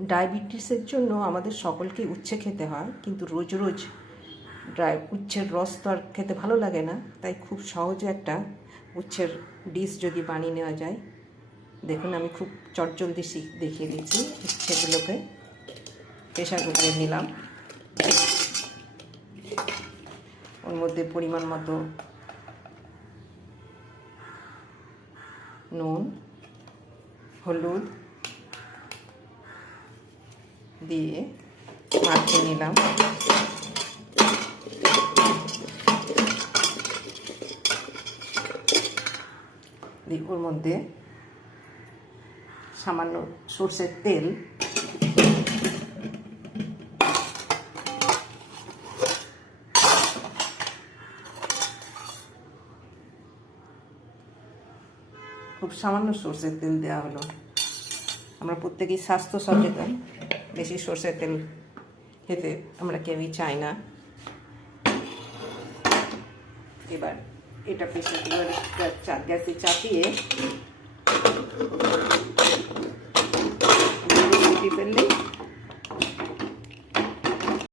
ডায়াবেটিসের জন্য আমাদের সকলকে উচ্ছে খেতে হয়, কিন্তু রোজ রোজ উচ্ছের রস তো আর খেতে ভালো লাগে না। তাই খুব সহজে একটা উচ্ছের ডিশ যদি বানিয়ে নেওয়া যায়, দেখুন আমি খুব চটজলদি দেখিয়ে দিচ্ছি। উচ্ছেগুলোকে প্রেশার কুকারে নিলাম, ওর মধ্যে পরিমাণ মতো নুন, হলুদ দিয়ে মাখিয়ে নিলাম। ওর মধ্যে সামান্য সরষের তেল, খুব সামান্য সরষের তেল দেওয়া হলো। আমরা প্রত্যেকেই স্বাস্থ্য সচেতন, বেশি সরষের তেল খেতে আমরা কেউই চাই না। এবার এটা প্রেসার কুকারে গ্যাসে চাপিয়ে